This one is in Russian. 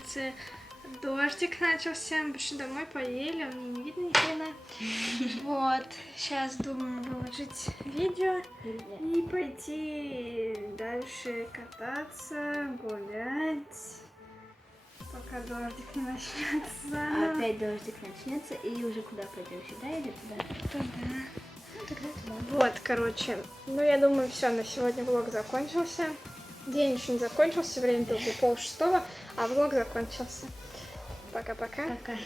улице дождик начался. Мы пришли домой, поели, а мне не видно ни хрена. Вот, сейчас думаю выложить видео и пойти дальше кататься, гулять, пока дождик не начнется. А опять дождик начнется, и уже куда пойдем? Сюда или туда? Туда. Ну, тогда туда. Вот, короче, ну я думаю, все, на сегодня влог закончился. День еще не закончился, время было 5:30, а влог закончился. Пока-пока. Пока.